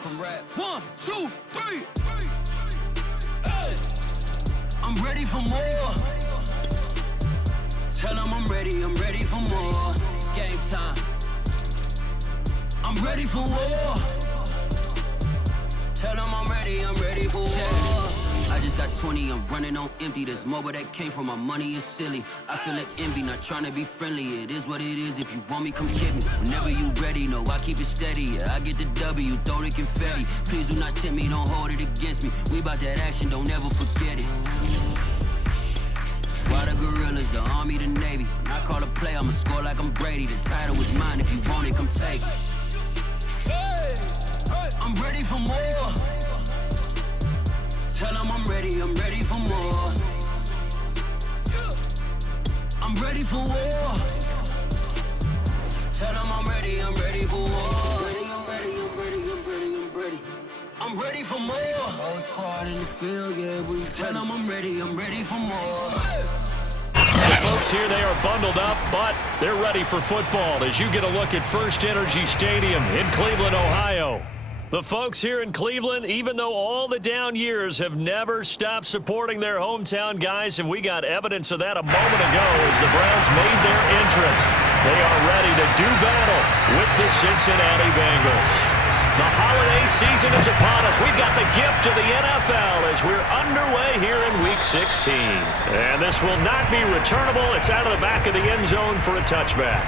From rap. 1, 2, 3. Hey. I'm ready for more. Tell them I'm ready for more. Game time. I'm ready for war. Tell them I'm ready for war. I just got 20, I'm running on empty. There's more where that came from, my money is silly. I feel it envy, not trying to be friendly. It is what it is, if you want me, come get me. Whenever you ready, no, I keep it steady. Yeah, I get the W, throw the confetti. Please do not tempt me, don't hold it against me. We about that action, don't ever forget it. Why the gorillas, the army, the navy. When I call a play, I'ma score like I'm Brady. The title is mine, if you want it, come take it. Hey, hey. I'm ready for more. Tell them I'm ready for more. I'm ready for war. Tell them I'm ready for war. I'm ready for more. Whole squad in the field, yeah, we tell them I'm ready for more. The folks here, they are bundled up, but they're ready for football as you get a look at First Energy Stadium in Cleveland, Ohio. The folks here in Cleveland, even though all the down years, have never stopped supporting their hometown guys, and we got evidence of that a moment ago as the Browns made their entrance. They are ready to do battle with the Cincinnati Bengals. The holiday season is upon us. We've got the gift of the NFL as we're underway here in Week 16. And this will not be returnable. It's out of the back of the end zone for a touchback.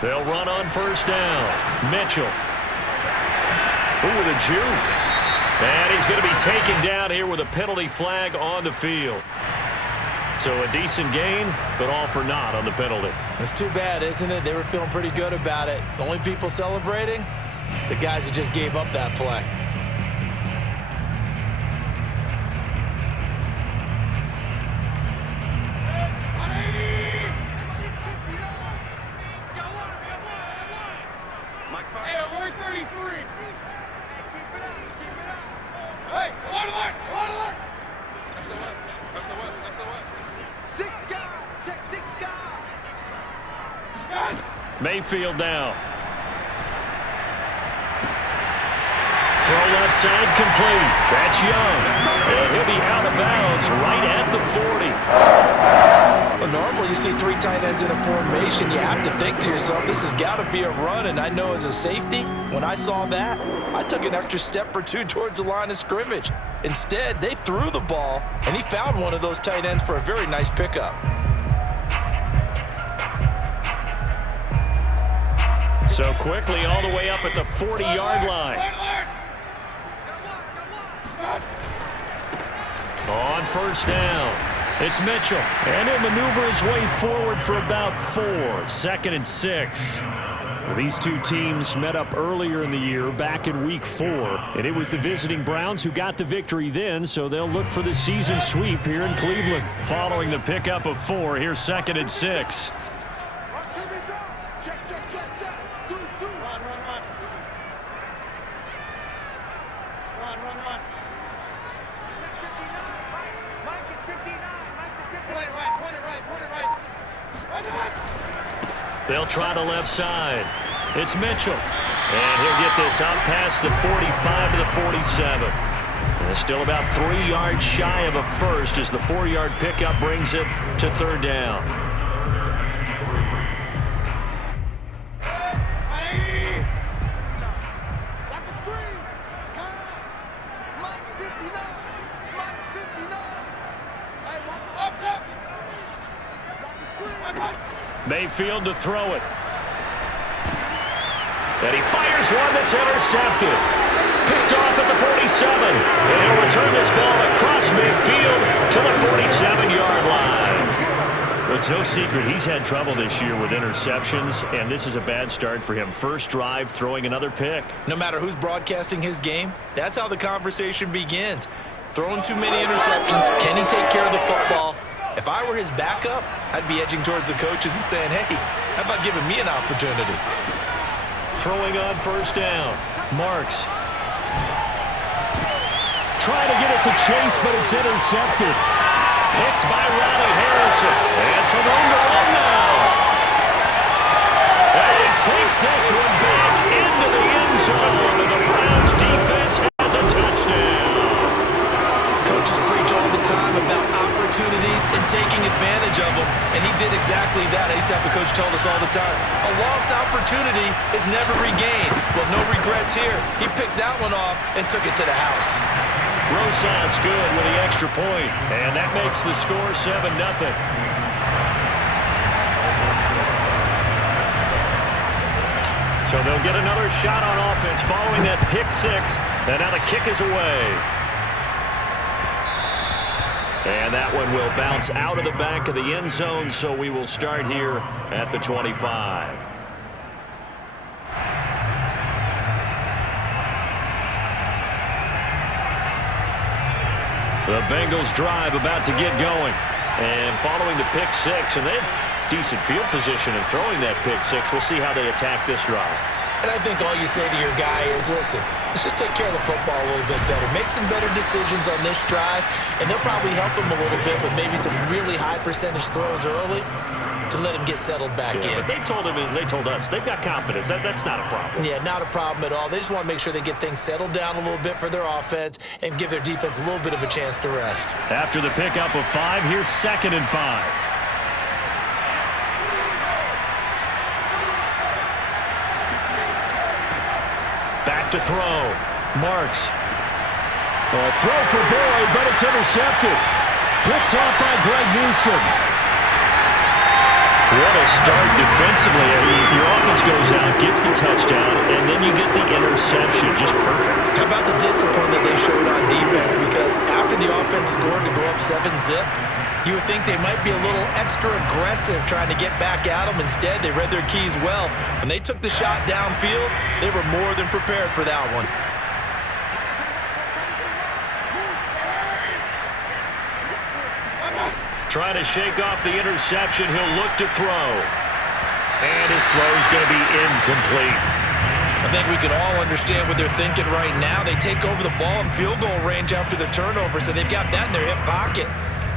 They'll run on first down. Mitchell. Ooh, with a juke. And he's going to be taken down here with a penalty flag on the field. So a decent gain, but all for naught on the penalty. It's too bad, isn't it? They were feeling pretty good about it. The only people celebrating? The guys who just gave up that play. Mayfield now. Throw left side complete. That's Young. And he'll be out of bounds right at the 40. Well, normally you see three tight ends in a formation. You have to think to yourself, this has got to be a run. And I know as a safety, when I saw that, I took an extra step or two towards the line of scrimmage. Instead, they threw the ball, and he found one of those tight ends for a very nice pickup. So quickly all the way up at the 40-yard line. On first down, it's Mitchell. And he'll maneuver his way forward for about 4. 2nd and 6. Well, these two teams met up earlier in the year, back in Week 4. And it was the visiting Browns who got the victory then, so they'll look for the season sweep here in Cleveland. Following the pickup of 4, here's 2nd and 6. They'll try the left side. It's Mitchell. And he'll get this out past the 45 to the 47. And still about 3 yards shy of a first as the 4-yard pickup brings it to 3rd down. Mayfield to throw it. And he fires one that's intercepted. Picked off at the 47. And he'll return this ball across midfield to the 47-yard line. The no secret he's had trouble this year with interceptions, and this is a bad start for him. First drive, throwing another pick. No matter who's broadcasting his game, that's how the conversation begins. Throwing too many interceptions, can he take care of the football? If I were his backup, I'd be edging towards the coaches and saying, hey, how about giving me an opportunity? Throwing on first down. Marks. Trying to get it to Chase, but it's intercepted. Picked by Ronnie Harrison. And some room to run now. And he takes this one back into the end zone. And the Browns defense has a touchdown. Coaches preach all the time about opportunities and taking advantage of them, and he did exactly that. I used to have a coach told us all the time, a lost opportunity is never regained. Well, no regrets here. He picked that one off and took it to the house. Rosas good with the extra point, and that makes the score 7-0. So they'll get another shot on offense following that pick six, and now the kick is away. And that one will bounce out of the back of the end zone, so we will start here at the 25. The Bengals drive about to get going. And following the pick six, and they had decent field position in throwing that pick six. We'll see how they attack this drive. And I think all you say to your guy is, listen, let's just take care of the football a little bit better. Make some better decisions on this drive, and they'll probably help him a little bit with maybe some really high percentage throws early to let him get settled back in. But they told him, and they told us, they've got confidence. That's not a problem. Yeah, not a problem at all. They just want to make sure they get things settled down a little bit for their offense and give their defense a little bit of a chance to rest. After the pickup of 5, here's 2nd and 5. Back to throw. Marks. A throw for Boyd, but it's intercepted. Picked off by Greg Newsome. What a start defensively. I mean, your offense goes out, gets the touchdown, and then you get the interception. Just perfect. How about the discipline that they showed on defense? Because after the offense scored to go up 7-zip, you would think they might be a little extra aggressive trying to get back at them. Instead, they read their keys well. When they took the shot downfield, they were more than prepared for that one. Trying to shake off the interception. He'll look to throw. And his throw's going to be incomplete. I think we can all understand what they're thinking right now. They take over the ball in field goal range after the turnover, so they've got that in their hip pocket.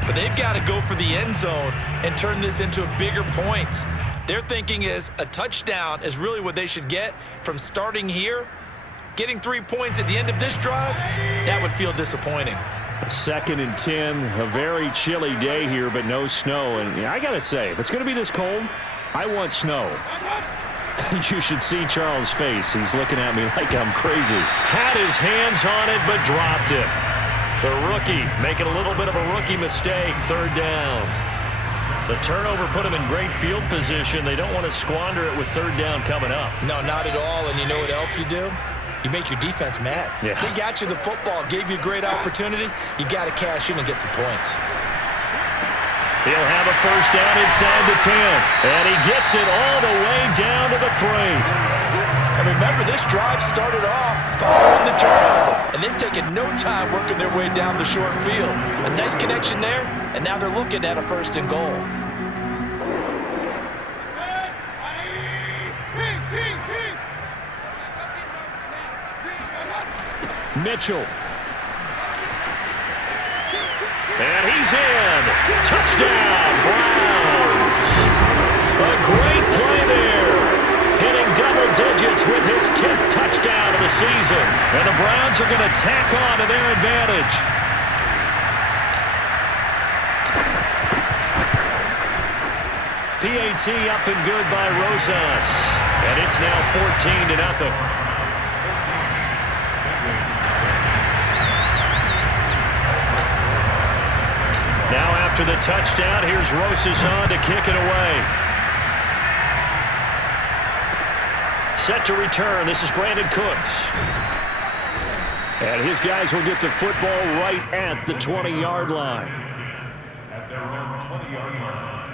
But they've got to go for the end zone and turn this into bigger points. Their thinking is a touchdown is really what they should get from starting here. Getting 3 points at the end of this drive, that would feel disappointing. 2nd and 10, a very chilly day here, but no snow. And I got to say, if it's going to be this cold, I want snow. You should see Charles' face. He's looking at me like I'm crazy. Had his hands on it, but dropped it. The rookie making a little bit of a rookie mistake, 3rd down. The turnover put him in great field position. They don't want to squander it with 3rd down coming up. No, not at all. And you know what else you do? You make your defense mad. Yeah. They got you the football, gave you a great opportunity. You got to cash in and get some points. He'll have a 1st down inside the 10. And he gets it all the way down to the 3. And remember, this drive started off following the turnover. And they've taken no time working their way down the short field. A nice connection there, and now they're looking at a 1st and goal. Mitchell. And he's in. Touchdown, Browns. A great play there. Hitting double digits with his 10th touchdown of the season. And the Browns are going to tack on to their advantage. PAT up and good by Rosas. And it's now 14-0. Now after the touchdown, here's Rosas on to kick it away. Set to return. This is Brandon Cooks. And his guys will get the football right at the 20-yard line. At their own 20-yard line.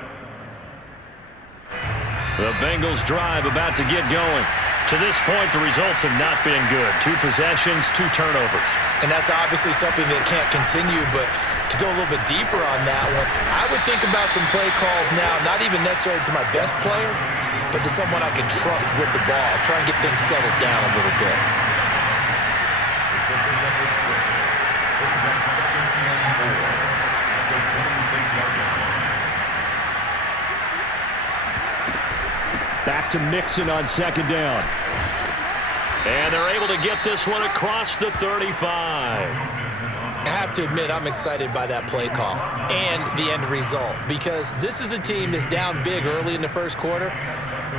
The Bengals drive about to get going. To this point, the results have not been good. 2 possessions, 2 turnovers. And that's obviously something that can't continue, but to go a little bit deeper on that one, I would think about some play calls now, not even necessarily to my best player, but to someone I can trust with the ball. Try and get things settled down a little bit. Back to Mixon on 2nd down. And they're able to get this one across the 35. I have to admit, I'm excited by that play call and the end result, because this is a team that's down big early in the first quarter,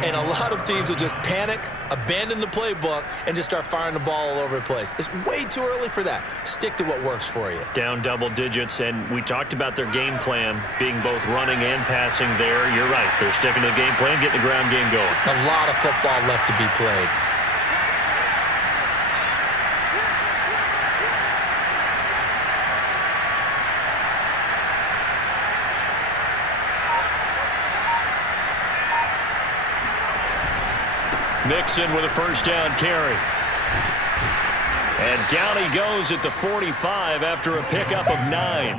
and a lot of teams will just panic, abandon the playbook, and just start firing the ball all over the place. It's way too early for that. Stick to what works for you. Down double digits, and we talked about their game plan being both running and passing there. You're right. They're sticking to the game plan, getting the ground game going. A lot of football left to be played. Mixon with a 1st down carry. And down he goes at the 45 after a pickup of 9.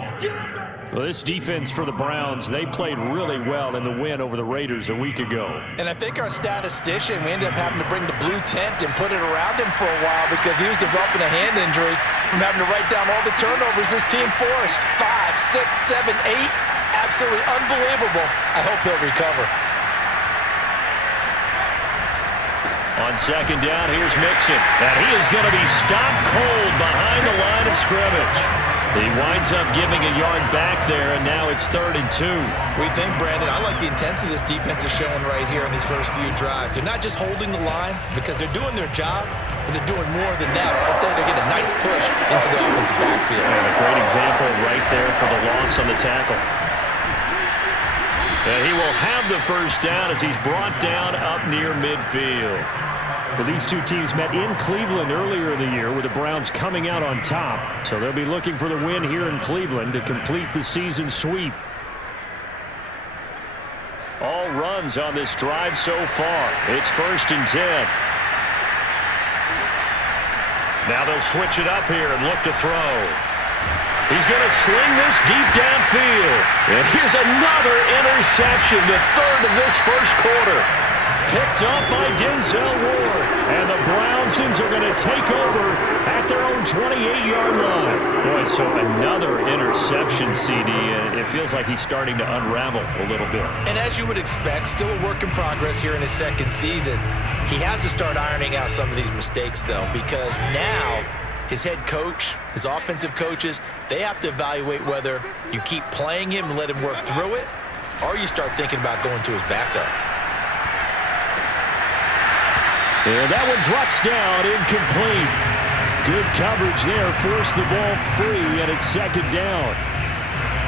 Well, this defense for the Browns, they played really well in the win over the Raiders a week ago. And I think our statistician, we ended up having to bring the blue tent and put it around him for a while because he was developing a hand injury from having to write down all the turnovers this team forced. 5, 6, 7, 8. Absolutely unbelievable. I hope he'll recover. On 2nd down, here's Mixon. And he is going to be stopped cold behind the line of scrimmage. He winds up giving a yard back there, and now it's 3rd and 2. We think, Brandon, I like the intensity this defense is showing right here in these first few drives. They're not just holding the line because they're doing their job, but they're doing more than that. Right there, they're getting a nice push into the offensive backfield. And a great example right there for the loss on the tackle. And he will have the 1st down as he's brought down up near midfield. Well, these two teams met in Cleveland earlier in the year with the Browns coming out on top. So they'll be looking for the win here in Cleveland to complete the season sweep. All runs on this drive so far. It's 1st and 10. Now they'll switch it up here and look to throw. He's going to sling this deep downfield. And here's another interception, the 3rd of this first quarter. Picked up by Denzel Ward. And the Brownsons are going to take over at their own 28-yard line. Boy, so another interception, CD, and it feels like he's starting to unravel a little bit. And as you would expect, still a work in progress here in his 2nd season. He has to start ironing out some of these mistakes, though, because now his head coach, his offensive coaches, they have to evaluate whether you keep playing him and let him work through it, or you start thinking about going to his backup. And that one drops down, incomplete. Good coverage there, forced the ball free, and it's 2nd down.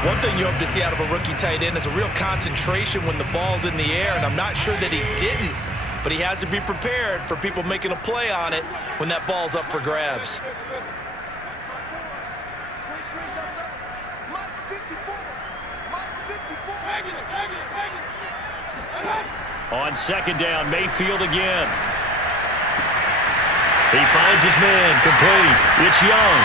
One thing you hope to see out of a rookie tight end is a real concentration when the ball's in the air, and I'm not sure that he didn't, but he has to be prepared for people making a play on it when that ball's up for grabs. On 2nd down, Mayfield again. He finds his man, complete. It's Young.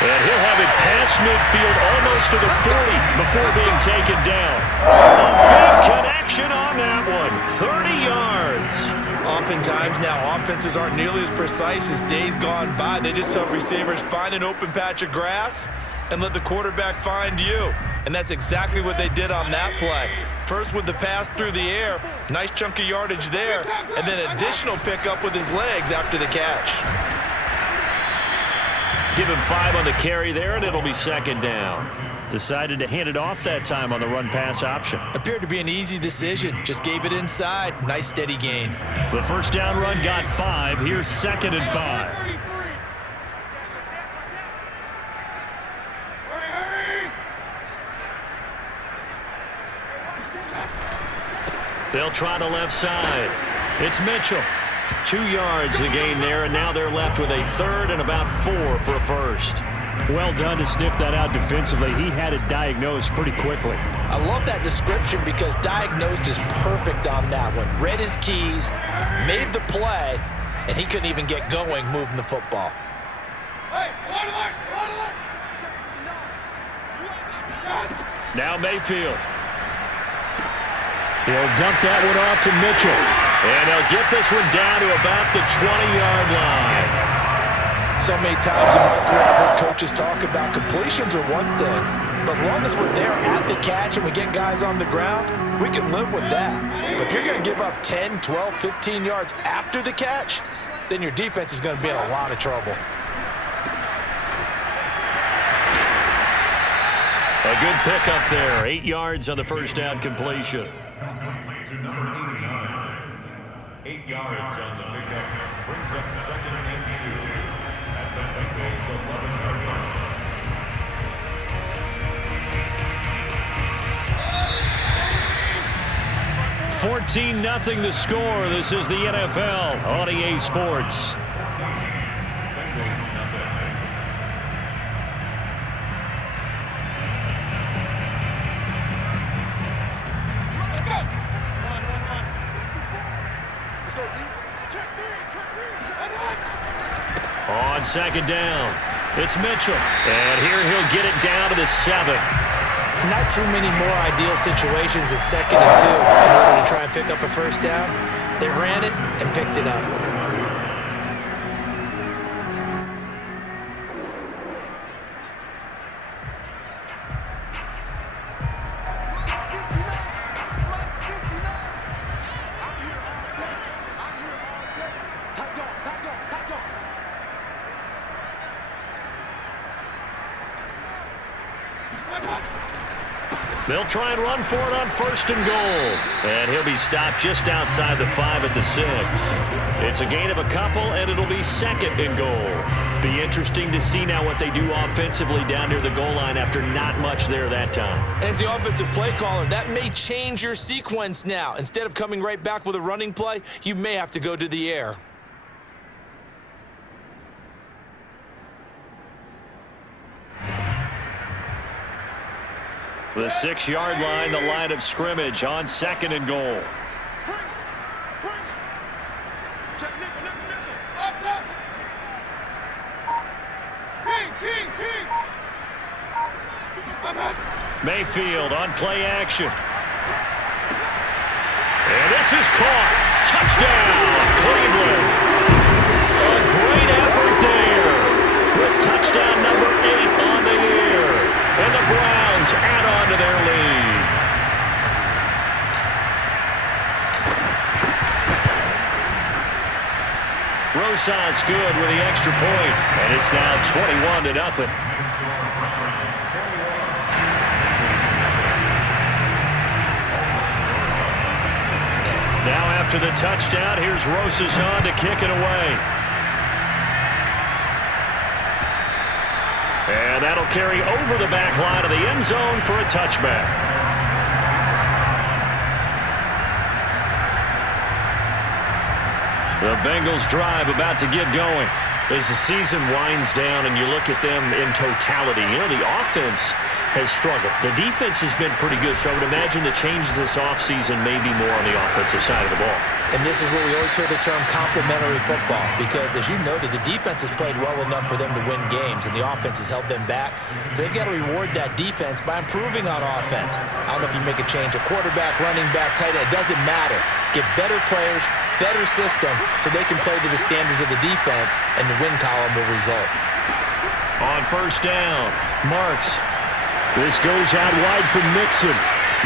And he'll have it past midfield almost to the 40 before being taken down. A big connection on that one. 30 yards. Oftentimes now, offenses aren't nearly as precise as days gone by. They just help receivers find an open patch of grass and let the quarterback find you. And that's exactly what they did on that play. First with the pass through the air, nice chunk of yardage there, and then additional pickup with his legs after the catch. Give him 5 on the carry there, and it'll be 2nd down. Decided to hand it off that time on the run-pass option. Appeared to be an easy decision. Just gave it inside. Nice steady gain. The 1st down run got 5. Here's 2nd and 5. They'll try the left side. It's Mitchell. 2 yards the gain there, and now they're left with a 3rd and about 4 for a 1st. Well done to sniff that out defensively. He had it diagnosed pretty quickly. I love that description because diagnosed is perfect on that one. Read his keys, made the play, and he couldn't even get going moving the football. Now Mayfield. He'll dump that one off to Mitchell. And he'll get this one down to about the 20-yard line. So many times in my career, I've heard coaches talk about completions are one thing, but as long as we're there at the catch and we get guys on the ground, we can live with that. But if you're going to give up 10, 12, 15 yards after the catch, then your defense is going to be in a lot of trouble. A good pickup there. 8 yards on the first down completion. To number 89. 8 yards on the pickup. Brings up 2nd and 2 at the Bengals' 11-yard line. 14-0 the score. This is the NFL on EA Sports. Bengals nothing. On 2nd down, it's Mitchell. And here he'll get it down to the 7. Not too many more ideal situations at 2nd and 2 in order to try and pick up a first down. They ran it and picked it up. They'll try and run for it on 1st and goal. And he'll be stopped just outside the 5 at the 6. It's a gain of a couple, and it'll be 2nd and goal. Be interesting to see now what they do offensively down near the goal line after not much there that time. As the offensive play caller, that may change your sequence now. Instead of coming right back with a running play, you may have to go to the air. The 6-yard line, the line of scrimmage on 2nd and goal. Mayfield on play action. And this is caught. Touchdown, Cleveland. A great effort there. With touchdown number 8 on the year. And the Browns add on to their lead. Rosas good with the extra point, and it's now 21-0. Now after the touchdown, here's Rosas on to kick it away. And that'll carry over the back line of the end zone for a touchback. The Bengals drive about to get going. As the season winds down and you look at them in totality, you know, the offense has struggled. The defense has been pretty good, so I would imagine the changes this offseason may be more on the offensive side of the ball. And this is where we always hear the term complementary football, because as you noted, the defense has played well enough for them to win games, and the offense has held them back. So they've got to reward that defense by improving on offense. I don't know if you make a change, a quarterback, running back, tight end, it doesn't matter. Get better players, better system, so they can play to the standards of the defense, and the win column will result. On 1st down, Marks. This goes out wide for Mixon.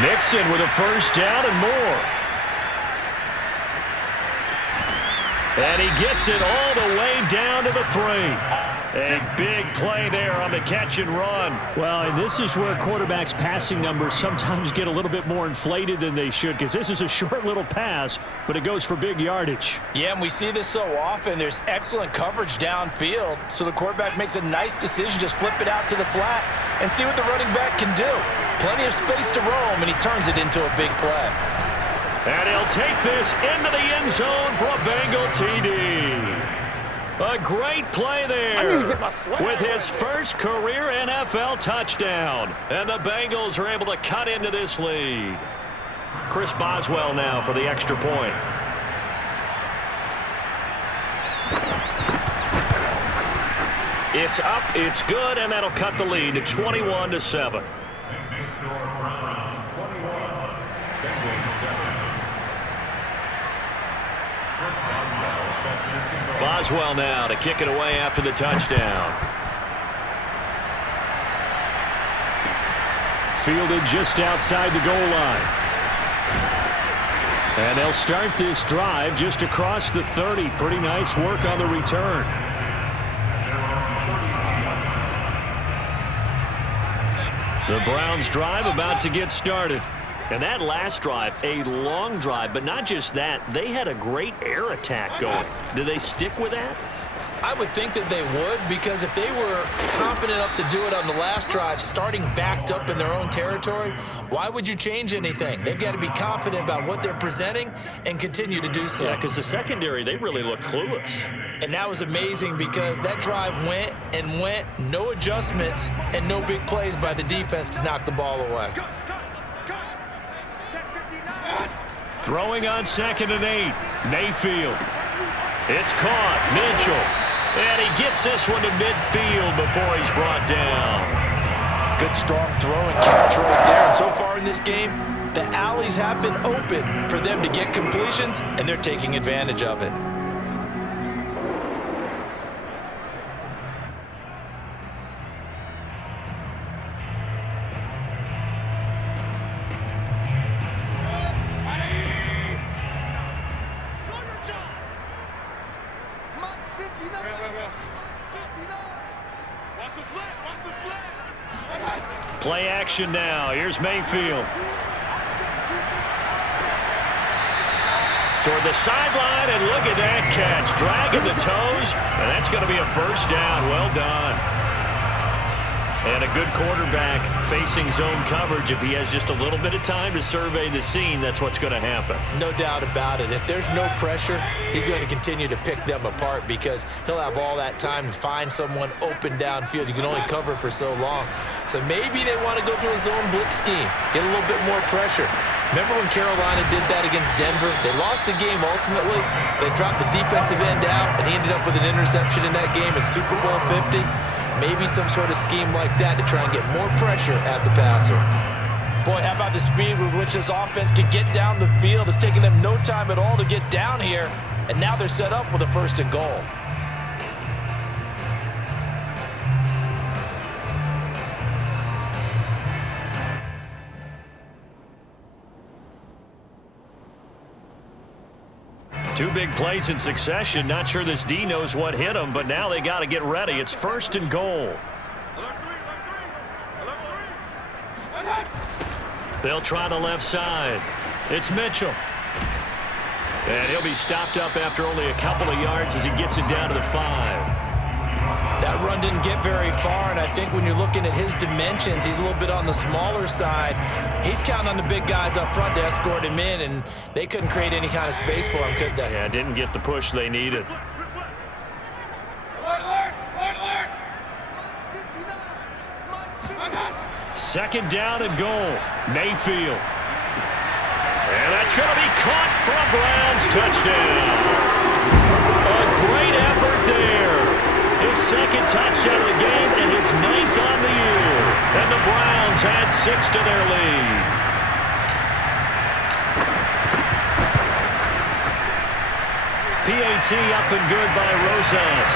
Mixon with a 1st down and more. And he gets it all the way down to the 3. A big play there on the catch and run. Well, and this is where quarterbacks' passing numbers sometimes get a little bit more inflated than they should, because this is a short little pass, but it goes for big yardage. Yeah, and we see this so often. There's excellent coverage downfield, so the quarterback makes a nice decision, just flip it out to the flat and see what the running back can do. Plenty of space to roam, and he turns it into a big play. And he'll take this into the end zone for a Bengal TD. A great play there with his first career NFL touchdown. And the Bengals are able to cut into this lead. Chris Boswell now for the extra point. It's up, it's good, and that'll cut the lead to 21-7. Makes the score Browns 21, Bengals 7. Chris Boswell set to kick off. Boswell now to kick it away after the touchdown. Fielded just outside the goal line. And they'll start this drive just across the 30. Pretty nice work on the return. The Browns drive about to get started. And that last drive, a long drive, but not just that, they had a great air attack going. Do they stick with that? I would think that they would, because if they were confident enough to do it on the last drive, starting backed up in their own territory, why would you change anything? They've got to be confident about what they're presenting and continue to do so. Yeah, because the secondary, they really look clueless. And that was amazing because that drive went and went, no adjustments and no big plays by the defense to knock the ball away. Throwing on 2nd and 8. Mayfield. It's caught. Mitchell. And he gets this one to midfield before he's brought down. Good strong throw and catch right there. And so far in this game, the alleys have been open for them to get completions, and they're taking advantage of it. Play action now. Here's Mayfield. Toward the sideline, and look at that catch. Dragging the toes, and that's going to be a first down. Well done. And a good quarterback facing zone coverage. If he has just a little bit of time to survey the scene, that's what's going to happen. No doubt about it. If there's no pressure, he's going to continue to pick them apart because he'll have all that time to find someone open downfield. You can only cover for so long. So maybe they want to go to a zone blitz scheme, get a little bit more pressure. Remember when Carolina did that against Denver? They lost the game ultimately. They dropped the defensive end out, and he ended up with an interception in that game in Super Bowl 50. Maybe some sort of scheme like that to try and get more pressure at the passer. Boy, how about the speed with which this offense can get down the field? It's taking them no time at all to get down here, and now they're set up with a 1st and goal. Two big plays in succession. Not sure this D knows what hit him, but now they got to get ready. It's 1st and goal. They'll try the left side. It's Mitchell. And he'll be stopped up after only a couple of yards as he gets it down to the 5. That run didn't get very far, and I think when you're looking at his dimensions, he's a little bit on the smaller side. He's counting on the big guys up front to escort him in, and they couldn't create any kind of space for him, could they? Yeah, didn't get the push they needed. Second down and goal. Mayfield. And that's going to be caught for a Browns touchdown. A great effort there. His 2nd touchdown of the game and his 9th on the year. And the Browns add 6 to their lead. PAT up and good by Rosas.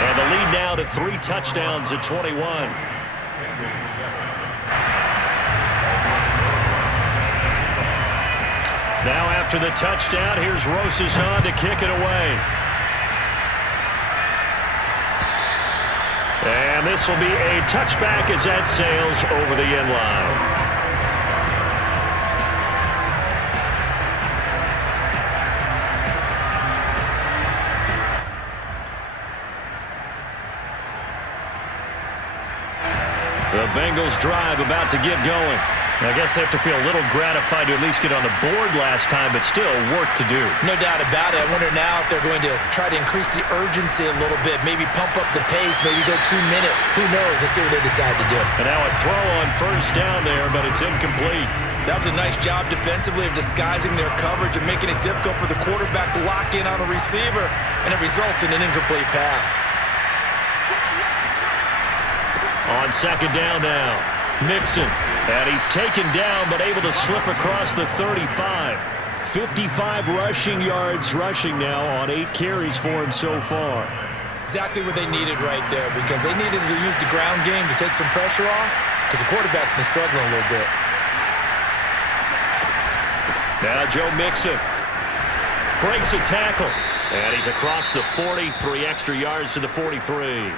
And the lead now to 3 touchdowns at 21. Now after the touchdown, here's Rosas on to kick it away. And this will be a touchback as that sails over the end line. The Bengals drive about to get going. I guess they have to feel a little gratified to at least get on the board last time, but still work to do. No doubt about it. I wonder now if they're going to try to increase the urgency a little bit, maybe pump up the pace, maybe go 2 minute. Who knows? Let's see what they decide to do. And now a throw on first down there, but it's incomplete. That was a nice job defensively of disguising their coverage and making it difficult for the quarterback to lock in on a receiver, and it results in an incomplete pass. On second down now, Mixon. And he's taken down, but able to slip across the 35. 55 rushing yards rushing now on 8 carries for him so far. Exactly what they needed right there, because they needed to use the ground game to take some pressure off, because the quarterback's been struggling a little bit. Now Joe Mixon breaks a tackle, and he's across the 40, 3 extra yards to the 43.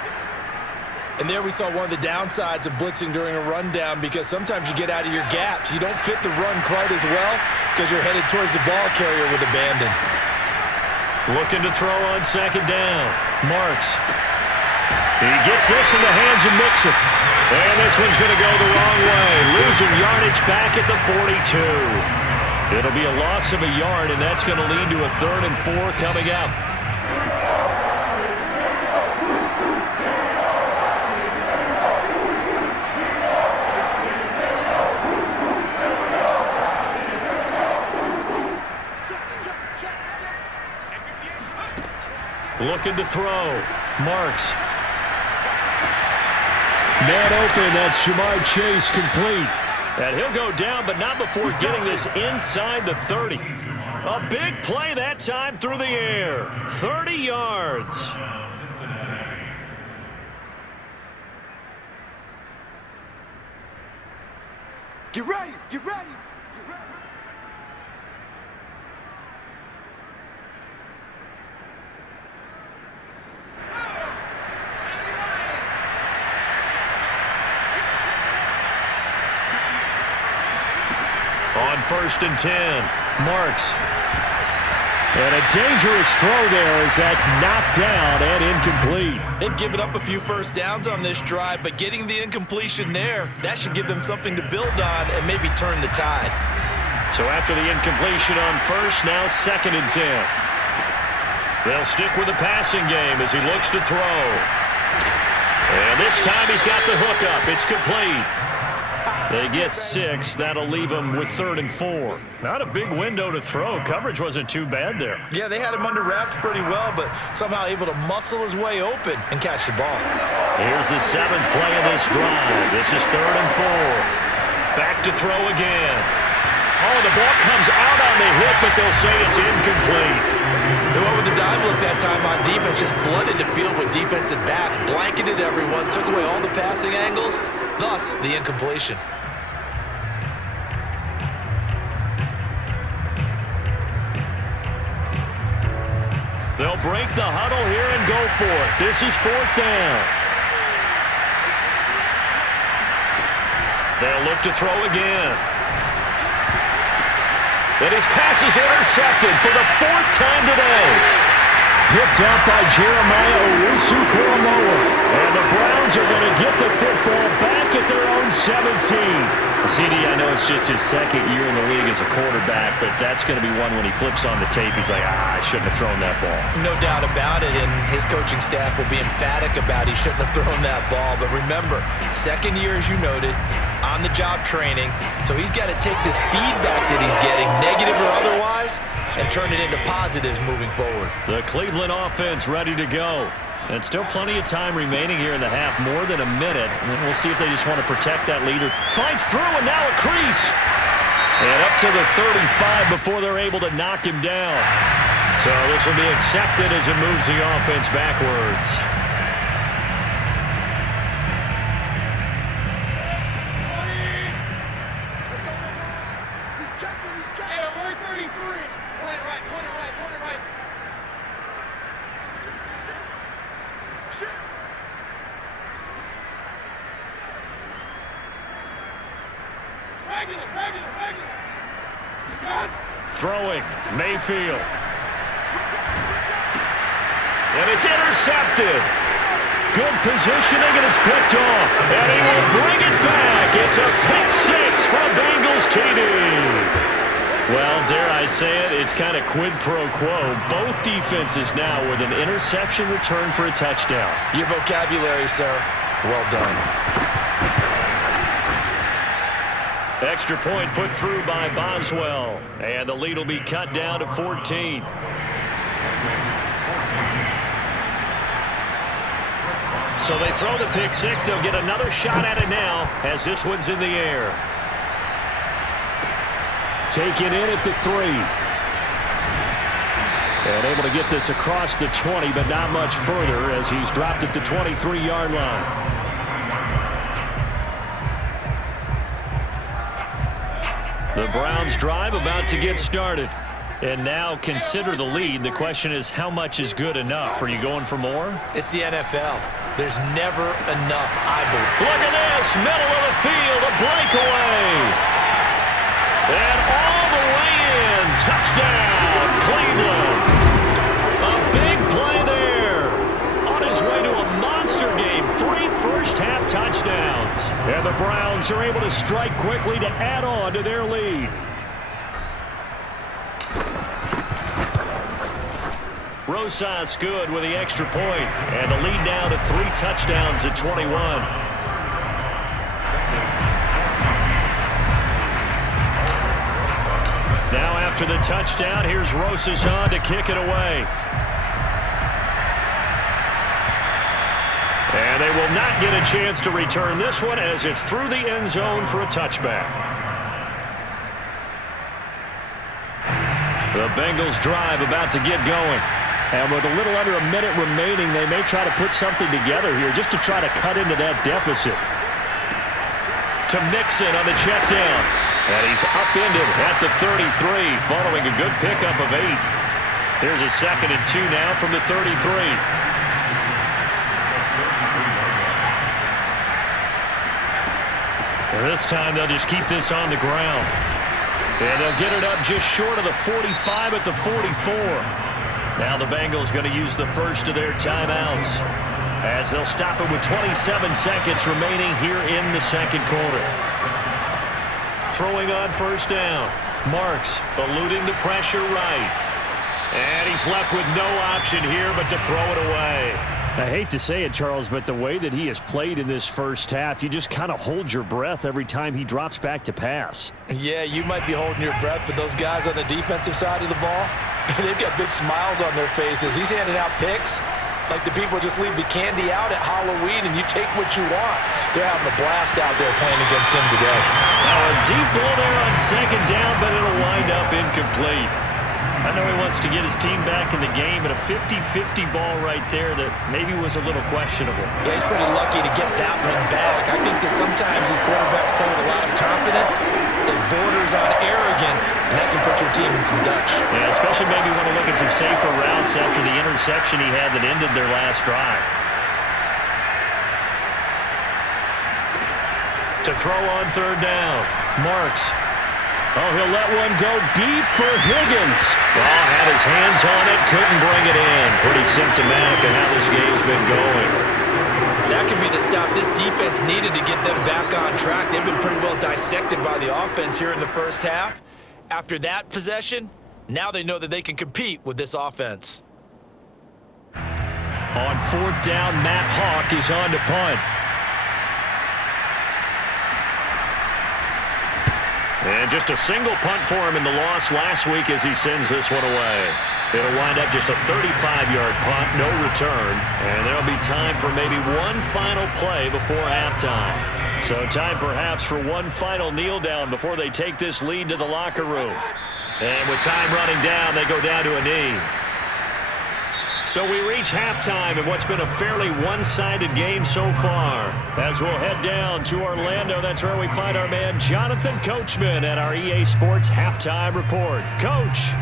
And there we saw one of the downsides of blitzing during a rundown, because sometimes you get out of your gaps. You don't fit the run quite as well because you're headed towards the ball carrier with abandon. Looking to throw on second down. Marks. He gets this in the hands of Mixon. And this one's going to go the wrong way. Losing yardage back at the 42. It'll be a loss of a yard, and that's going to lead to a 3rd and 4 coming up. Looking to throw. Marks. Man open. That's Jamar Chase complete. And he'll go down, but not before getting this inside the 30. A big play that time through the air. 30 yards. Get ready, get ready, get ready. On 1st and 10, Marks. And a dangerous throw there as that's knocked down and incomplete. They've given up a few first downs on this drive, but getting the incompletion there, that should give them something to build on and maybe turn the tide. So after the incompletion on 1st, now 2nd and 10. They'll stick with the passing game as he looks to throw. And this time he's got the hook up. It's complete. They get 6. That'll leave them with 3rd and 4. Not a big window to throw. Coverage wasn't too bad there. Yeah, they had him under wraps pretty well, but somehow able to muscle his way open and catch the ball. Here's the 7th play of this drive. This is 3rd and 4. Back to throw again. Oh, the ball comes out on the hit, but they'll say it's incomplete. They went with the dime look that time on defense, just flooded the field with defensive backs, blanketed everyone, took away all the passing angles, thus the incompletion. They'll break the huddle here and go for it. This is 4th down. They'll look to throw again. And his pass is intercepted for the 4th time today. Picked up by Jeremiah Owusu-Koramoah. And the Browns are going to get the football back at their own 17. CD, I know it's just his 2nd year in the league as a quarterback, but that's going to be one when he flips on the tape, he's like, I shouldn't have thrown that ball. No doubt about it, and his coaching staff will be emphatic about he shouldn't have thrown that ball. But remember, 2nd year, as you noted, on-the-job training, so he's got to take this feedback that he's getting, negative or otherwise, and turn it into positives moving forward. The Cleveland offense ready to go. And still plenty of time remaining here in the half, more than a minute. And we'll see if they just want to protect that leader. Fights through, and now a crease. And up to the 35 before they're able to knock him down. So this will be accepted as it moves the offense backwards. He's checking, he's checking. Yeah, 133. Point right, point right, point right. Throwing, Mayfield. And it's intercepted. Good positioning, and it's picked off. And he will bring it back. It's a pick 6 for Bengals. say it, it's kind of quid pro quo. Both defenses now with an interception return for a touchdown. Your vocabulary, sir. Well done. Extra point put through by Boswell. And the lead will be cut down to 14. So they throw the pick six. They'll get another shot at it now as this one's in the air. Taken in at the 3. And able to get this across the 20, but not much further as he's dropped at the 23-yard line. The Browns drive about to get started. And now consider the lead. The question is, how much is good enough? Are you going for more? It's the NFL. There's never enough, I believe. Look at this. Middle of the field. A breakaway. And all the way in. Touchdown, Cleveland. A big play there. On his way to a monster game. 3 first-half touchdowns. And the Browns are able to strike quickly to add on to their lead. Rosas good with the extra point. And the lead now to 3 touchdowns at 21. Now after the touchdown, here's Rosas on to kick it away. And they will not get a chance to return this one as it's through the end zone for a touchback. The Bengals drive about to get going. And with a little under a minute remaining, they may try to put something together here just to try to cut into that deficit. To Mixon on the check down. And he's upended at the 33 following a good pickup of 8. Here's a 2nd and 2 now from the 33. And this time they'll just keep this on the ground. And they'll get it up just short of the 45 at the 44. Now the Bengals going to use the first of their timeouts as they'll stop it with 27 seconds remaining here in the second quarter. Throwing on first down. Marks eluding the pressure right. And he's left with no option here but to throw it away. I hate to say it, Charles, but the way that he has played in this first half, you just kind of hold your breath every time he drops back to pass. Yeah, you might be holding your breath, but those guys on the defensive side of the ball, they've got big smiles on their faces. He's handing out picks like the people just leave the candy out at Halloween and you take what you want. They're having a blast out there playing against him today. Now a deep ball there on second down, but it'll wind up incomplete. I know he wants to get his team back in the game, but a 50-50 ball right there that maybe was a little questionable. Yeah, he's pretty lucky to get that one back. I think that sometimes these quarterbacks play with a lot of confidence that borders on arrogance, and that can put your team in some Dutch. Yeah, especially maybe want to look at some safer routes after the interception he had that ended their last drive. To throw on third down, Marks. Oh, he'll let one go deep for Higgins. Oh, had his hands on it, couldn't bring it in. Pretty symptomatic of how this game's been going. That could be the stop this defense needed to get them back on track. They've been pretty well dissected by the offense here in the first half. After that possession, now they know that they can compete with this offense. On fourth down, Matt Hawk is on to punt. And just a single punt for him in the loss last week as he sends this one away. It'll wind up just a 35-yard punt, no return. And there'll be time for maybe one final play before halftime. So time perhaps for one final kneel down before they take this lead to the locker room. And with time running down, they go down to a knee. So we reach halftime in what's been a fairly one-sided game so far. As we'll head down to Orlando, that's where we find our man Jonathan Coachman at our EA Sports Halftime Report. Coach.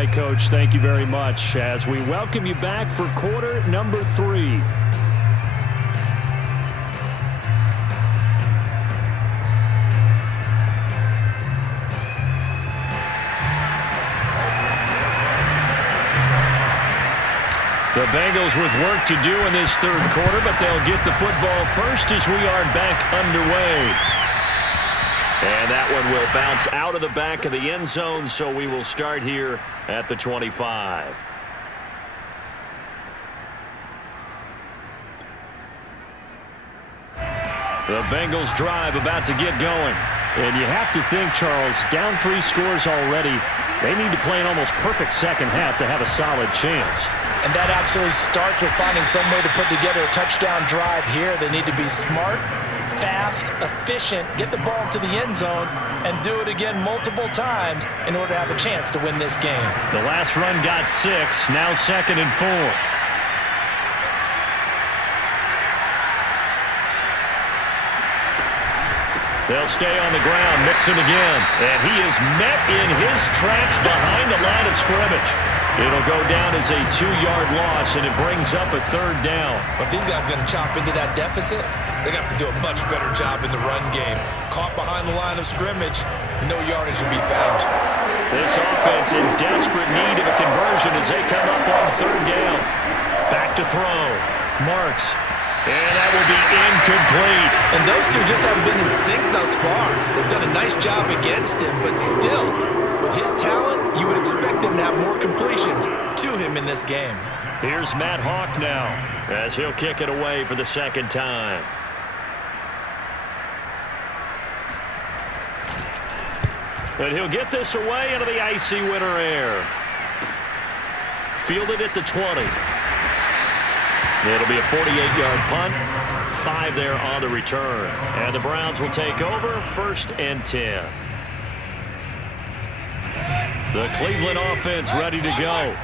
right, Coach. Thank you very much as we welcome you back for quarter number 3. The Bengals with work to do in this third quarter, but they'll get the football first as we are back underway. And that one will bounce out of the back of the end zone, so we will start here at the 25. The Bengals drive about to get going. And you have to think, Charles, down 3 scores already. They need to play an almost perfect second half to have a solid chance. And that absolutely starts with finding some way to put together a touchdown drive here. They need to be smart, fast, efficient, get the ball to the end zone, and do it again multiple times in order to have a chance to win this game. The last run got 6, now 2nd and 4. They'll stay on the ground, Mixon again, and he is met in his tracks behind the line of scrimmage. It'll go down as a 2-yard loss, and it brings up a 3rd down. But these guys are going to chop into that deficit. They got to do a much better job in the run game. Caught behind the line of scrimmage, no yardage to be found. This offense in desperate need of a conversion as they come up on 3rd down. Back to throw. Marks. And that will be incomplete. And those two just haven't been in sync thus far. They've done a nice job against him, but still, with his talent, you would expect him to have more completions to him in this game. Here's Matt Hawk now as he'll kick it away for the 2nd time. But he'll get this away into the icy winter air. Fielded at the 20. It'll be a 48-yard punt. 5 there on the return. And the Browns will take over 1st and 10. The Cleveland offense ready to go.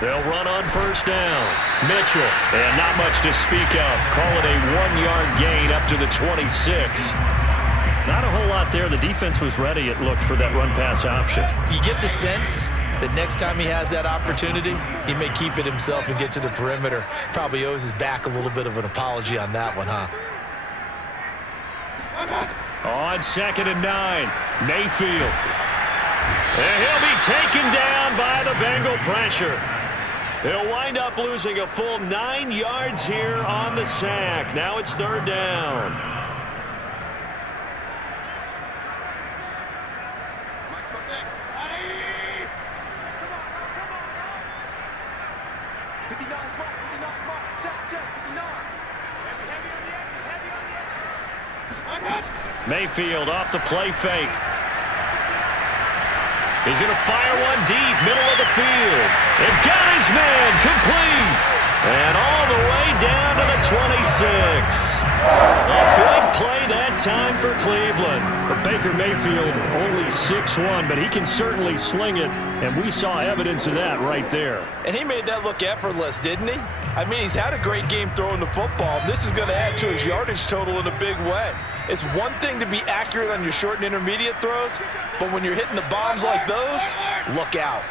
They'll run on 1st down. Mitchell, and not much to speak of. Call it a 1-yard gain up to the 26. Not a whole lot there. The defense was ready, it looked, for that run-pass option. You get the sense that next time he has that opportunity, he may keep it himself and get to the perimeter. Probably owes his back a little bit of an apology on that one, huh? On 2nd and 9, Mayfield. And he'll be taken down by the Bengal pressure. He'll wind up losing a full 9 yards here on the sack. Now it's 3rd down. Mayfield off the play fake. He's going to fire one deep, middle of the field. And got his man complete. And all the way down to the 26. A big play that time for Cleveland. Baker Mayfield only 6'1", but he can certainly sling it, and we saw evidence of that right there. And he made that look effortless, didn't he? I mean, he's had a great game throwing the football. This is going to add to his yardage total in a big way. It's one thing to be accurate on your short and intermediate throws, but when you're hitting the bombs like those, look out.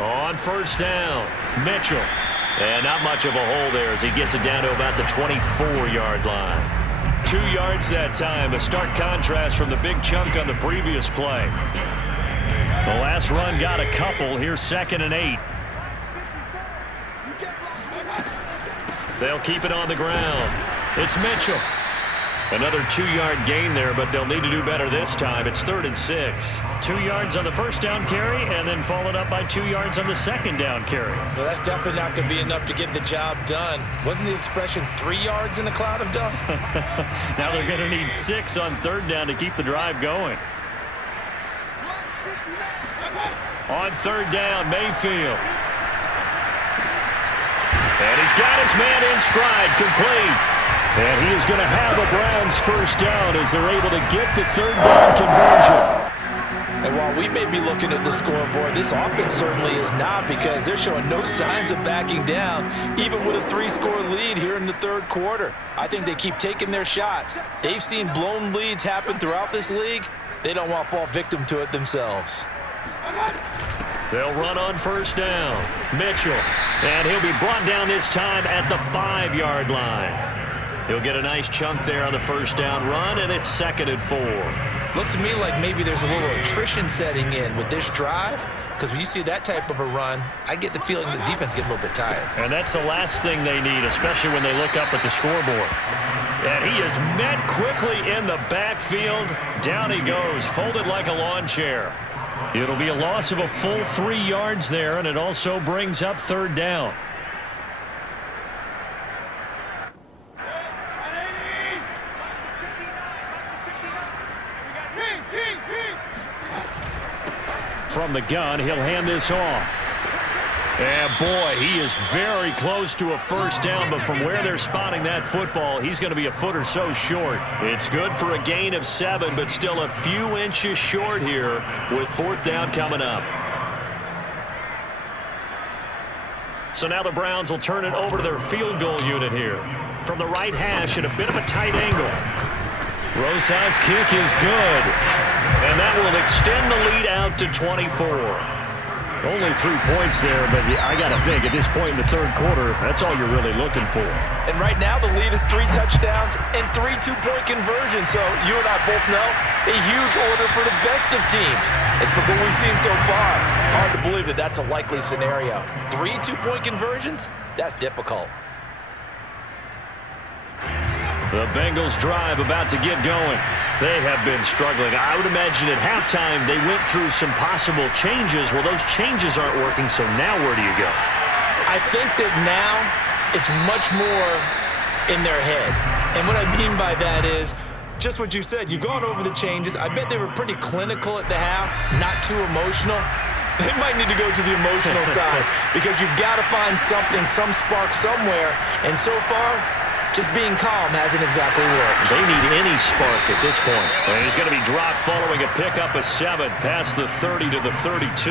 On 1st down, Mitchell. And not much of a hole there as he gets it down to about the 24-yard line. 2 yards that time, a stark contrast from the big chunk on the previous play. The last run got a couple. Here's 2nd and 8. They'll keep it on the ground. It's Mitchell. Another 2-yard gain there, but they'll need to do better this time. It's 3rd and 6. 2 yards on the 1st down carry, and then followed up by 2 yards on the 2nd down carry. Well, that's definitely not going to be enough to get the job done. Wasn't the expression 3 yards in a cloud of dust? Now they're going to need 6 on 3rd down to keep the drive going. On 3rd down, Mayfield. And he's got his man in stride, complete. And he is going to have a Browns 1st down as they're able to get the 3rd down conversion. And while we may be looking at the scoreboard, this offense certainly is not, because they're showing no signs of backing down, even with a 3-score lead here in the third quarter. I think they keep taking their shots. They've seen blown leads happen throughout this league. They don't want to fall victim to it themselves. They'll run on first down. Mitchell, and he'll be brought down this time at the 5-yard line. He'll get a nice chunk there on the first down run, and it's 2nd and 4. Looks to me like maybe there's a little attrition setting in with this drive, because when you see that type of a run, I get the feeling the defense gets a little bit tired. And that's the last thing they need, especially when they look up at the scoreboard. And he is met quickly in the backfield. Down he goes, folded like a lawn chair. It'll be a loss of a full 3 yards there, and it also brings up 3rd down. From the gun, he'll hand this off. And boy, he is very close to a first down, but from where they're spotting that football, he's going to be a foot or so short. It's good for a gain of 7, but still a few inches short here with 4th down coming up. So now the Browns will turn it over to their field goal unit here. From the right hash at a bit of a tight angle. Rosa's kick is good. And that will extend the lead out to 24. Only 3 points there, but I got to think at this point in the third quarter, that's all you're really looking for. And right now the lead is 3 touchdowns and 3 two-point conversions. So you and I both know a huge order for the best of teams. And from what we've seen so far, hard to believe that that's a likely scenario. 3 two-point conversions? That's difficult. The Bengals drive about to get going. They have been struggling. I would imagine at halftime they went through some possible changes. Well, those changes aren't working, so now where do you go? I think that now it's much more in their head. And what I mean by that is just what you said. You've gone over the changes. I bet they were pretty clinical at the half, not too emotional. They might need to go to the emotional side, because you've got to find something, some spark somewhere. And so far, just being calm hasn't exactly worked. They need any spark at this point. And he's going to be dropped following a pickup of 7 past the 30 to the 32.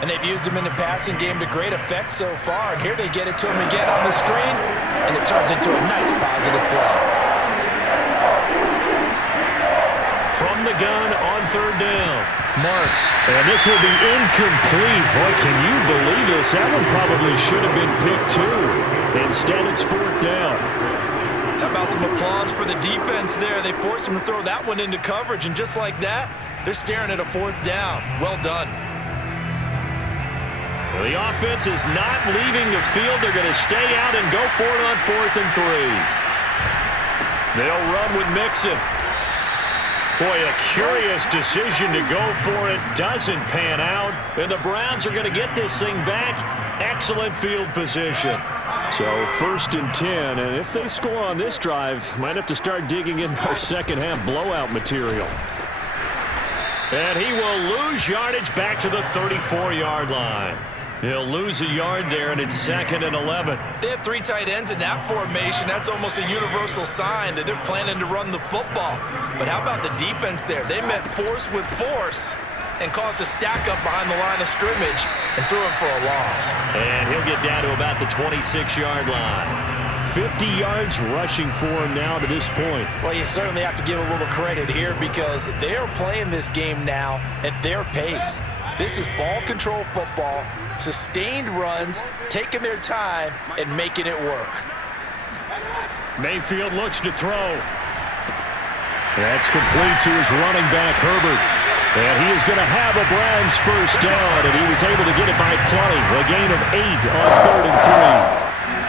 And they've used him in the passing game to great effect so far. And here they get it to him again on the screen, and it turns into a nice positive play. From the gun on 3rd down. Marks. And this will be incomplete. Boy, can you believe this? That one probably should have been picked too. Instead, it's 4th down. How about some applause for the defense there? They forced him to throw that one into coverage, and just like that, they're staring at a 4th down. Well done. Well, the offense is not leaving the field. They're going to stay out and go for it on 4th and 3. They'll run with Mixon. Boy, a curious decision to go for it. Doesn't pan out. And the Browns are going to get this thing back. Excellent field position. So 1st and 10, and if they score on this drive, might have to start digging in their second-half blowout material. And he will lose yardage back to the 34-yard line. He'll lose a yard there, and it's 2nd and 11. They have 3 tight ends in that formation. That's almost a universal sign that they're planning to run the football. But how about the defense there? They met force with force and caused a stack up behind the line of scrimmage and threw him for a loss. And he'll get down to about the 26-yard line. 50 yards rushing for him now to this point. Well, you certainly have to give a little credit here, because they are playing this game now at their pace. This is ball control football, sustained runs, taking their time, and making it work. Mayfield looks to throw. That's complete to his running back, Herbert. And he is going to have a Browns first down, and he was able to get it by plenty. A gain of 8 on 3rd and 3.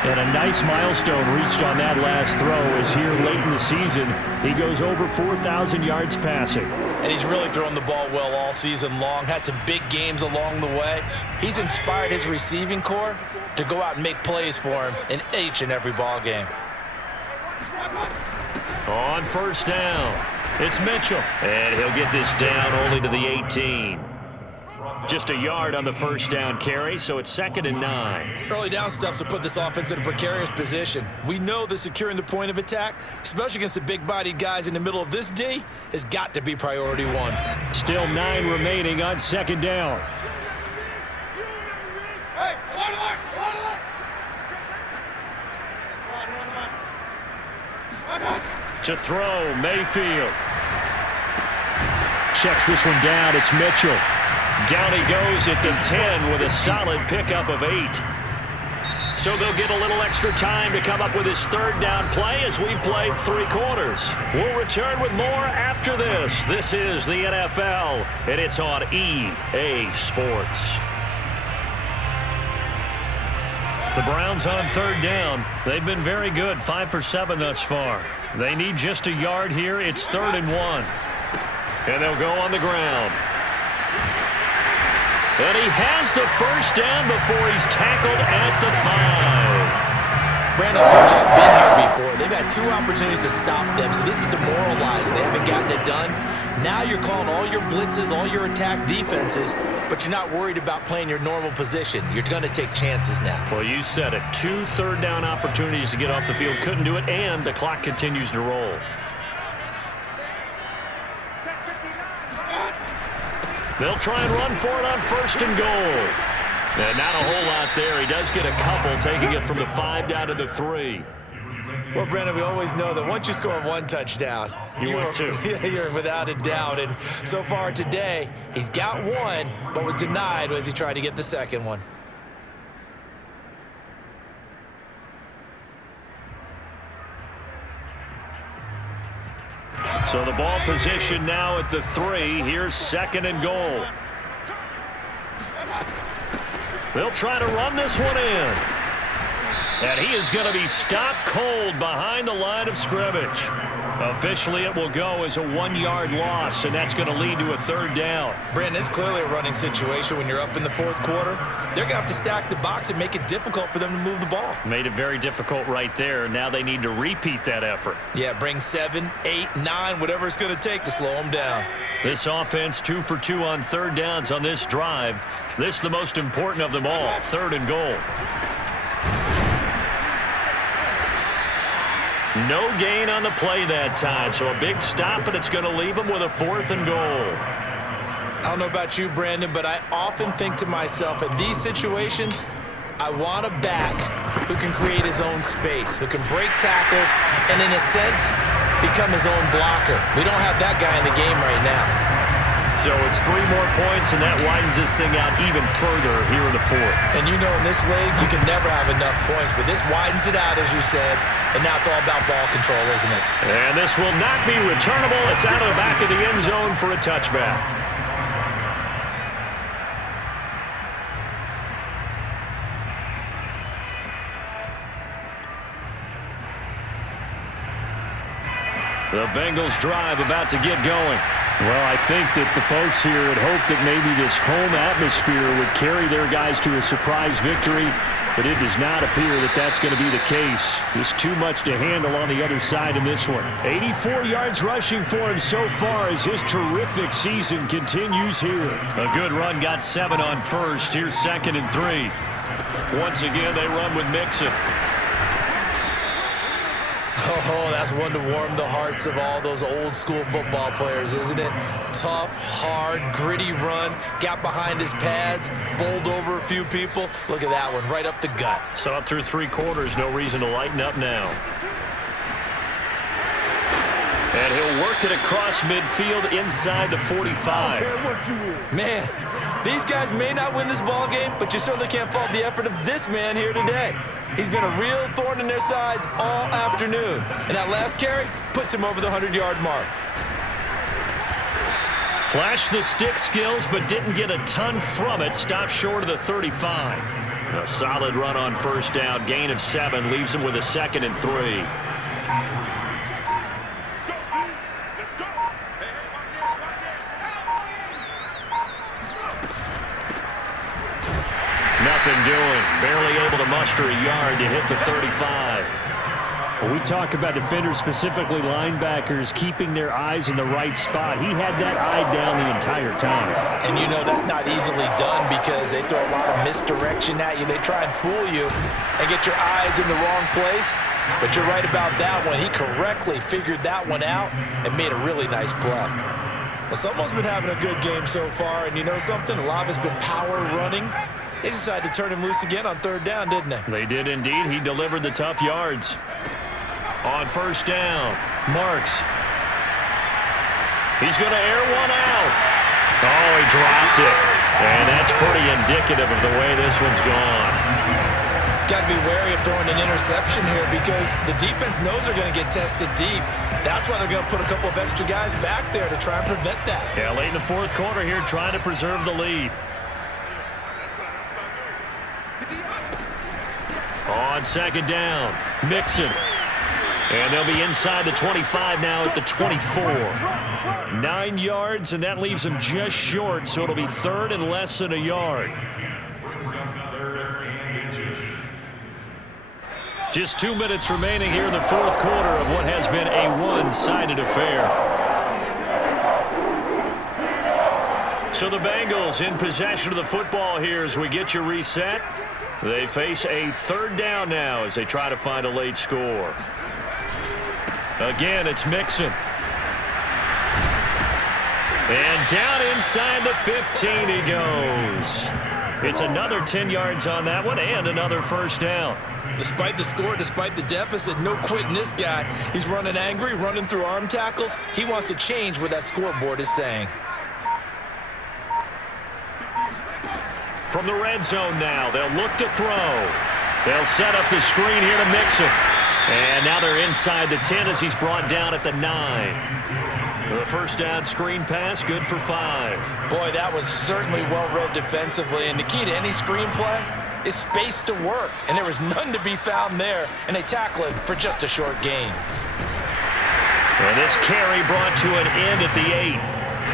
And a nice milestone reached on that last throw, as here late in the season, he goes over 4,000 yards passing. And he's really thrown the ball well all season long, had some big games along the way. He's inspired his receiving corps to go out and make plays for him in each and every ball game. On first down, it's Mitchell. And he'll get this down only to the 18. Just a yard on the first down carry, so it's 2nd and 9. Early down stuff will put this offense in a precarious position. We know that securing the point of attack, especially against the big-bodied guys in the middle of this D, has got to be priority one. Still 9 remaining on 2nd down. Hey, To throw, Mayfield. Checks this one down. It's Mitchell. Down he goes at the 10 with a solid pickup of 8. So they'll get a little extra time to come up with his 3rd down play as we've played 3 quarters. We'll return with more after this. This is the NFL, and it's on EA Sports. The Browns on 3rd down. They've been very good, 5 for 7 thus far. They need just a yard here. It's 3rd and 1. And they'll go on the ground. And he has the first down before he's tackled at the 5. Brandon, coach, I've been here before. They've had 2 opportunities to stop them, so this is demoralizing. They haven't gotten it done. Now you're calling all your blitzes, all your attack defenses, but you're not worried about playing your normal position. You're going to take chances now. Well, you said it. 2 third down opportunities to get off the field. Couldn't do it, and the clock continues to roll. They'll try and run for it on 1st and goal. And not a whole lot there. He does get a couple, taking it from the 5 down to the 3. Well, Brandon, we always know that once you score 1 touchdown, you're without a doubt. And so far today, he's got 1, but was denied as he tried to get the 2nd one. So the ball position now at the 3. Here's 2nd and goal. They'll try to run this one in. And he is going to be stopped cold behind the line of scrimmage. Officially, it will go as a 1-yard loss, and that's going to lead to a 3rd down. Brandon, it's clearly a running situation when you're up in the 4th quarter. They're going to have to stack the box and make it difficult for them to move the ball. Made it very difficult right there. Now they need to repeat that effort. Yeah, bring 7, 8, 9, whatever it's going to take to slow them down. This offense 2 for 2 on 3rd downs on this drive. This is the most important of them all, 3rd and goal. No gain on the play that time, so a big stop, and it's going to leave them with a 4th and goal. I don't know about you, Brandon, but I often think to myself, in these situations, I want a back who can create his own space, who can break tackles, and in a sense, become his own blocker. We don't have that guy in the game right now. So it's 3 more points, and that widens this thing out even further here in the 4th. And you know, in this league, you can never have enough points, but this widens it out, as you said, and now it's all about ball control, isn't it? And this will not be returnable. It's out of the back of the end zone for a touchback. The Bengals drive about to get going. Well, I think that the folks here had hoped that maybe this home atmosphere would carry their guys to a surprise victory, but it does not appear that that's going to be the case. There's too much to handle on the other side in this one. 84 yards rushing for him so far as his terrific season continues here. A good run, got 7 on 1st. Here's 2nd and 3. Once again, they run with Mixon. Oh, that's one to warm the hearts of all those old school football players, isn't it? Tough, hard, gritty run, got behind his pads, bowled over a few people. Look at that one, right up the gut. Saw it through 3 quarters, no reason to lighten up now. And he'll work it across midfield inside the 45. Man, these guys may not win this ball game, but you certainly can't fault the effort of this man here today. He's been a real thorn in their sides all afternoon. And that last carry puts him over the 100-yard mark. Flashed the stick skills, but didn't get a ton from it. Stopped short of the 35. A solid run on 1st down. Gain of 7 leaves him with a 2nd and 3. Nothing doing. Barely able to muster a yard to hit the 35. When we talk about defenders, specifically linebackers, keeping their eyes in the right spot, he had that eye down the entire time. And you know that's not easily done because they throw a lot of misdirection at you. They try and fool you and get your eyes in the wrong place. But you're right about that one. He correctly figured that one out and made a really nice play. Well, someone's been having a good game so far, and you know something? A lot has been power running. They decided to turn him loose again on third down, didn't they? They did indeed. He delivered the tough yards. On first down, Marks. He's going to air one out. Oh, he dropped it. And that's pretty indicative of the way this one's gone. Got to be wary of throwing an interception here because the defense knows they're going to get tested deep. That's why they're going to put a couple of extra guys back there to try and prevent that. Yeah, late in the fourth quarter here, trying to preserve the lead. On second down, Mixon. And they'll be inside the 25 now at the 24. 9 yards, and that leaves them just short, so it'll be third and less than a yard. Just 2 minutes remaining here in the fourth quarter of what has been a one-sided affair. So the Bengals in possession of the football here as we get you reset. They face a third down now as they try to find a late score. Again, it's Mixon. And down inside the 15 he goes. It's another 10 yards on that one and another first down. Despite the score, despite the deficit, no quitting this guy. He's running angry, running through arm tackles. He wants to change what that scoreboard is saying. From the red zone now, they'll look to throw. They'll set up the screen here to Mixon. And now they're inside the 10 as he's brought down at the 9. The first down screen pass, good for 5. Boy, that was certainly well-read defensively. And the key to any screenplay is space to work. And there was none to be found there. And they tackle it for just a short gain. And this carry brought to an end at the 8.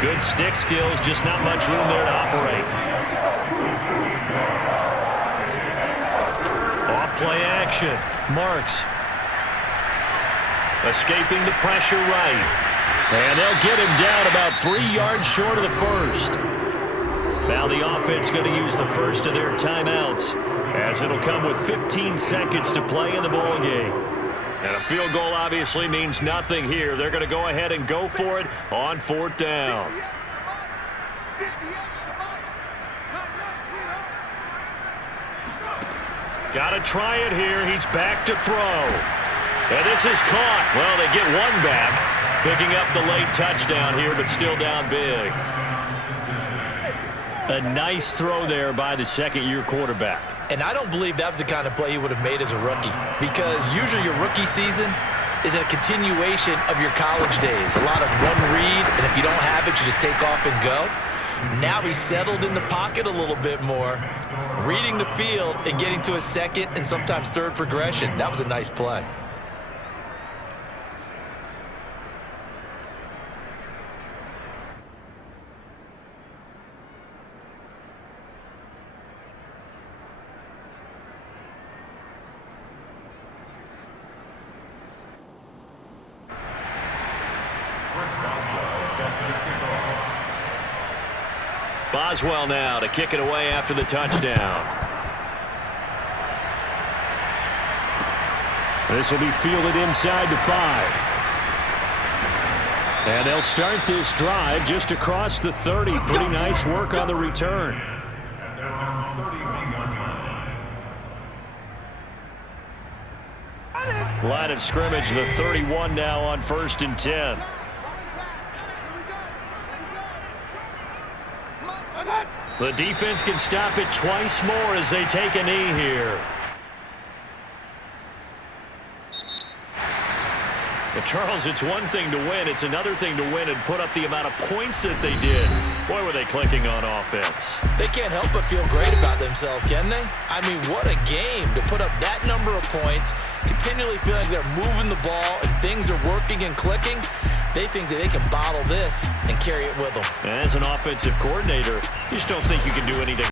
Good stick skills, just not much room there to operate. Off play action. Marks. Escaping the pressure right. And they'll get him down about 3 yards short of the first. Now the offense going to use the first of their timeouts as it'll come with 15 seconds to play in the ball game. And a field goal obviously means nothing here. They're going to go ahead and go for it on fourth down. Got to try it here. He's back to throw. And this is caught. Well, they get one back, picking up the late touchdown here, but still down big. A nice throw there by the second-year quarterback. And I don't believe that was the kind of play he would have made as a rookie, because usually your rookie season is a continuation of your college days. A lot of one read, and if you don't have it, you just take off and go. Now he's settled in the pocket a little bit more, reading the field and getting to a second and sometimes third progression. That was a nice play. Boswell now to kick it away after the touchdown. This will be fielded inside the 5. And they'll start this drive just across the 30. Pretty nice work on the return. Line of scrimmage, the 31 now on 1st and 10. The defense can stop it twice more as they take a knee here. But Charles, it's one thing to win. It's another thing to win and put up the amount of points that they did. Boy, were they clicking on offense. They can't help but feel great about themselves, can they? I mean, what a game to put up that number of points, continually feeling like they're moving the ball and things are working and clicking. They think that they can bottle this and carry it with them. As an offensive coordinator, you just don't think you can do anything